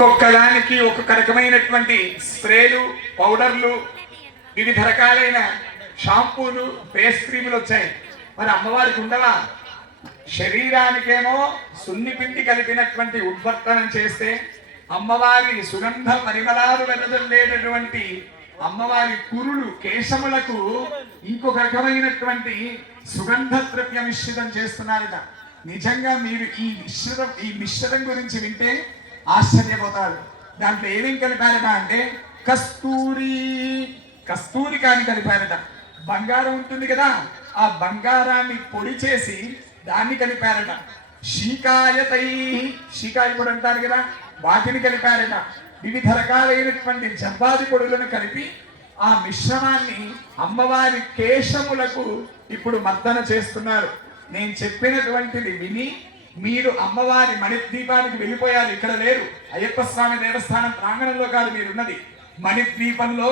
ఒక్కొక్కదానికి ఒక్కొక్క రకమైనటువంటి స్ప్రేలు పౌడర్లు వివిధ రకాలైన షాంపూలు ఫేస్ క్రీములు వచ్చాయి. మరి అమ్మవారికి ఉండవా? శరీరానికేమో సున్ని పిండి కలిపినటువంటి ఉద్వర్తనం చేస్తే అమ్మవారి సుగంధ పరిమళాలు వెదజల్లేటటువంటి అమ్మవారి కురులు కేశములకు ఇంకొక రకమైనటువంటి సుగంధ ద్రవ్య మిశ్రితం చేస్తున్నారట. నిజంగా మీరు ఈ మిశ్రితం ఈ మిశ్రితం గురించి వింటే ఆశ్చర్యపోతారు. దాంట్లో ఏమేం కలిపారట అంటే కస్తూరి కస్తూరికాని కలిపారట. బంగారం ఉంటుంది కదా ఆ బంగారాన్ని పొడి చేసి దాన్ని కలిపారట. షీకాయతై షీకాయ పొడి అంటారు కదా వాటిని కలిపారట. వివిధ రకాలైనటువంటి జవ్వాది పొడులను కలిపి ఆ మిశ్రమాన్ని అమ్మవారి కేశములకు ఇప్పుడు మర్దన చేస్తున్నారు. నేను చెప్పినటువంటిది విని మీరు అమ్మవారి మణిద్వీపానికి వెళ్ళిపోయారు. ఇక్కడ లేరు. అయ్యప్ప స్వామి దేవస్థానం ప్రాంగణంలో కాదు మీరున్నది. మణిద్వీపంలో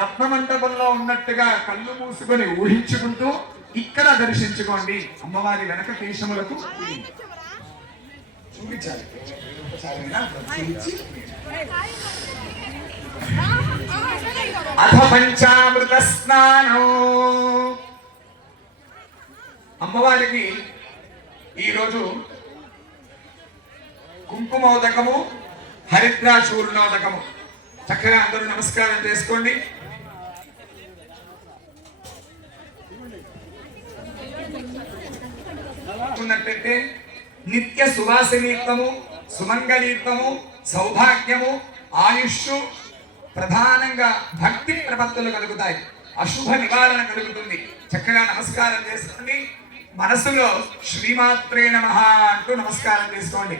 రత్నమంటపంలో ఉన్నట్టుగా కళ్ళు మూసుకొని ఊహించుకుంటూ ఇక్కడ దర్శించుకోండి. అమ్మవారి వెనక కేశములకు చూపించాలి. అథ పంచామృత స్నానం. అమ్మవారికి ఈరోజు కుంకుమోదకము హరిద్రాచూర్ణోదకము చక్కగా అందరూ నమస్కారం చేసుకోండి. ఉన్నట్టయితే నిత్య సువాసినీత్వము సుమంగళీత్వము సౌభాగ్యము ఆయుష్ ప్రధానంగా భక్తి ప్రపత్తులు కలుగుతాయి. అశుభ నివారణ కలుగుతుంది. చక్కగా నమస్కారం చేసుకోండి. మనసులో శ్రీమాత్రే నమ అంటూ నమస్కారం చేసుకోండి.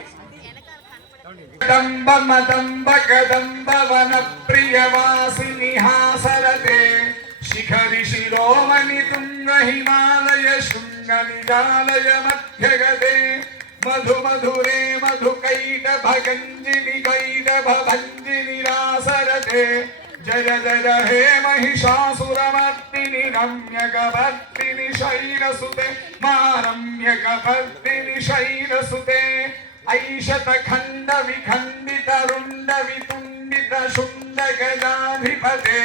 दम्ब कदंब वन प्रियवासिनि हासरते शिखरि शिरोमणि तुङ्ग हिमालय शृङ्ग निजालय मध्यगते मधु मधुरे मधुकैट भगञ्जिनि कैट भञ्जिनि रासरते जय जय हे महिषासुरमर्तिनि रम्यकवर्तिनि शैलसुते मा रम्यकवर्तिनि शैलसुते ऐषत खंड विखंडित रुंड विपुंडित शुंड गजाधिपते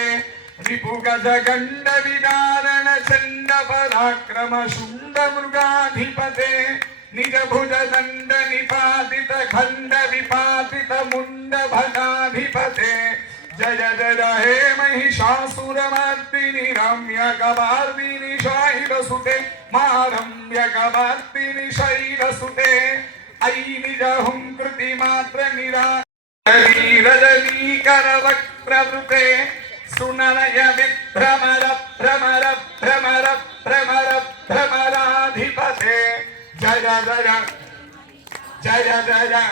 रिपुगज गंड विदारण चंड पराक्रम शुंड मृगाधिपते निज भुज दंड निपातित खंड विपातित मुंड भगाधिपते जय जय हे महिषासुरमर्दिनि रम्य कवार्दिनि शाहिरसुते मारम्य कवार्दिनि शैलसुते ऐनिजहुं कृतिमात्र निराकरवक्त्रवृते सुननय विभ्रमर भ्रमर भ्रमर भ्रमर भ्रमराधिपते जय जय जय जय।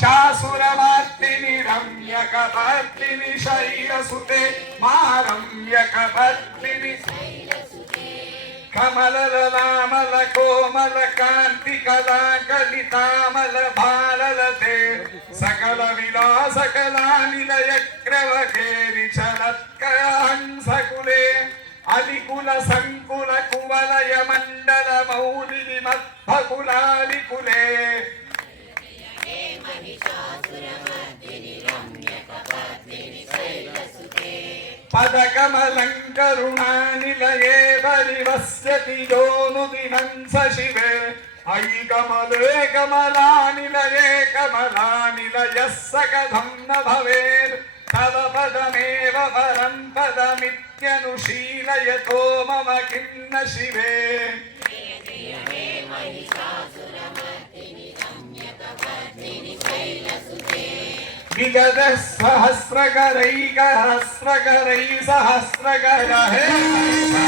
शासुरवार्तिनि रम्यकभर्तिनि शैलसुते मा रम्यकभर्तिनि జయ జయ కోమల కాంతి కళా కలితామల భాలలతే సకల విలాస కళా నిలయ క్రవకేరి అలికుల సంకుల కువలయ మండల మౌలిని మధ్వకులాలికులే పదకమలంకరుణానిలయే పరివస్యతి యోనుదినం శివే ఐ కమలే కమలానిలయే కమలానిలయः సకథం న భవేత్ తవ పదమేవ పరం పదమిత్యనుశీలయతో మమ కిన్న శివే విగత సహస్రకరైకహస్రకరై विगतः सहस्रकरैकहस्रकरैः है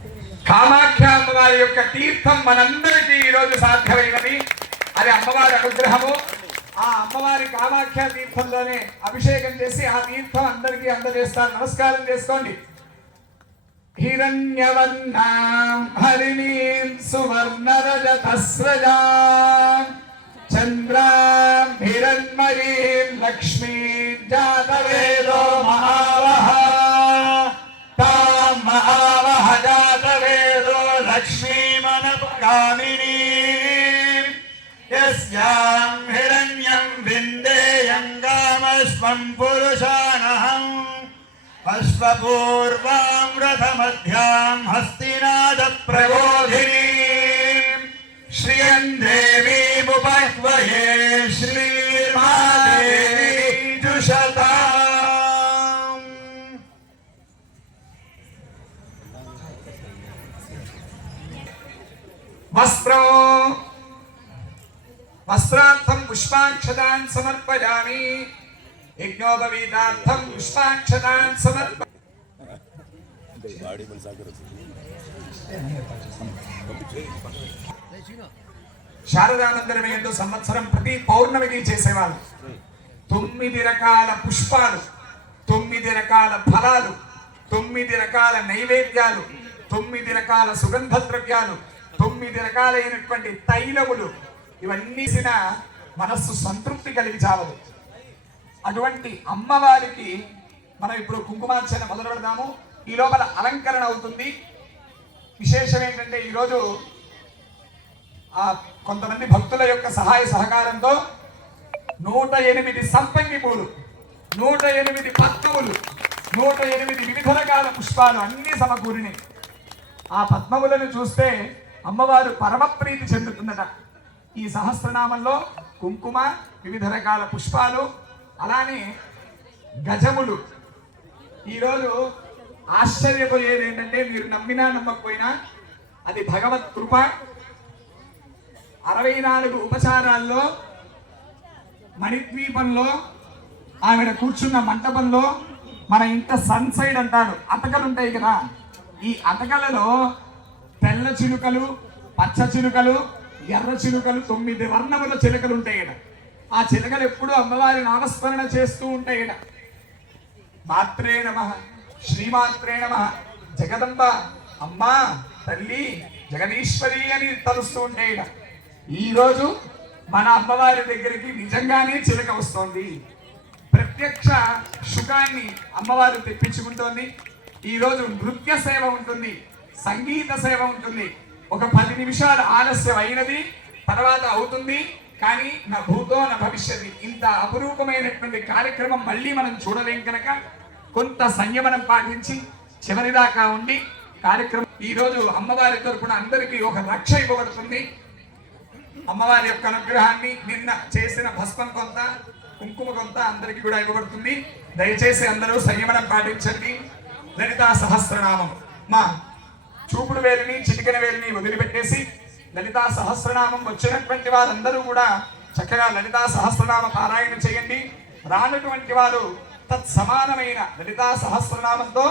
అమ్మవారి యొక్క తీర్థం మనందరికీ ఈరోజు సాధ్యమైనది. అది అమ్మవారి అనుగ్రహము. ఆ అమ్మవారి కామాఖ్య తీర్థంలోనే అభిషేకం చేసి ఆ తీర్థం అందరికీ అందజేస్తారు. నమస్కారం చేసుకోండి. హిరణ్యవర్ణాం హరిణీం సువర్ణరజతస్రజాం చంద్రాం హిరణ్మయీం లక్ష్మీ జాతవే स्वं पुरुषानहम् अश्वपूर्वां रथमध्यां हस्तिनादप्रबोधिनीम् श्रियं देवीमुपह्वये श्रीर्मादेवी जुषता वस्त्रो वस्त्रार्थं पुष्पाक्षतान् समर्पयामि। శారదానందరమే ఎందు సంవత్సరం ప్రతి పౌర్ణమికి చేసేవాళ్ళు తొమ్మిది రకాల పుష్పాలు తొమ్మిది రకాల ఫలాలు తొమ్మిది రకాల నైవేద్యాలు తొమ్మిది రకాల సుగంధ ద్రవ్యాలు తొమ్మిది రకాలైనటువంటి తైలములు ఇవన్నీ మనస్సు సంతృప్తి కలిగి చావదు అటువంటి అమ్మవారికి మనం ఇప్పుడు కుంకుమార్చన మొదలు పెడదాము. ఈ లోపల అలంకరణ అవుతుంది. విశేషం ఏంటంటే ఈరోజు ఆ కొంతమంది భక్తుల యొక్క సహాయ సహకారంతో నూట ఎనిమిది సంపంగి పూలు నూట ఎనిమిది పద్మములు నూట ఎనిమిది వివిధ రకాల పుష్పాలు అన్నీ సమకూరినాయి. ఆ పద్మములను చూస్తే అమ్మవారు పరమప్రీతి చెందుతుందట. ఈ సహస్రనామంలో కుంకుమ వివిధ రకాల పుష్పాలు అలానే గజములు. ఈరోజు ఆశ్చర్యపోయేది ఏంటంటే మీరు నమ్మినా నమ్మకపోయినా అది భగవత్ కృప. అరవై నాలుగు ఉపచారాల్లో మణిద్వీపంలో ఆవిడ కూర్చున్న మంటపంలో మన ఇంట సన్ సైడ్ అంటాడు అతకలు ఉంటాయి కదా. ఈ అతకలలో తెల్ల చిలుకలు పచ్చ చిలుకలు ఎర్ర చిలుకలు తొమ్మిది వర్ణముల చిలుకలు ఉంటాయి కదా. ఆ చిలకలు ఎప్పుడూ అమ్మవారి నామస్మరణ చేస్తూ ఉంటాయి ఈడ. మాత్రే నమ శ్రీమాత్రే నమ జగదంబ అమ్మా తల్లి జగదీశ్వరి అని తలుస్తూ ఉంటే ఈడ. ఈరోజు మన అమ్మవారి దగ్గరికి నిజంగానే చిలక వస్తోంది ప్రత్యక్ష సుఖాన్ని అమ్మవారు తెప్పించుకుంటోంది ఈరోజు నృత్య సేవ ఉంటుంది సంగీత సేవ ఉంటుంది ఒక పది నిమిషాలు ఆలస్యం అయినది తర్వాత అవుతుంది కానీ నా భూతో నా భవిష్యత్ ఇంత అపురూపమైనటువంటి కార్యక్రమం మళ్ళీ మనం చూడలేం కనుక కొంత సంయమనం పాటించి చివరిదాకా ఉండి కార్యక్రమం ఈ రోజు అమ్మవారి తరపున అందరికీ ఒక రక్ష ఇవ్వబడుతుంది. అమ్మవారి యొక్క అనుగ్రహాన్ని నిన్న చేసిన భస్మం కొంత కుంకుమ కొంత అందరికీ కూడా ఇవ్వబడుతుంది. దయచేసి అందరూ సంయమనం పాటించండి. లలితా సహస్రనామం. మా చూపుడు వేలిని చిటికన వేలిని వదిలిపెట్టేసి లలితా సహస్రనామం వచ్చినటువంటి వారందరూ కూడా చక్కగా లలితా సహస్రనామ పారాయణ చేయండి. రానటువంటి వారు తత్సమానమైన లలితా సహస్రనామంతో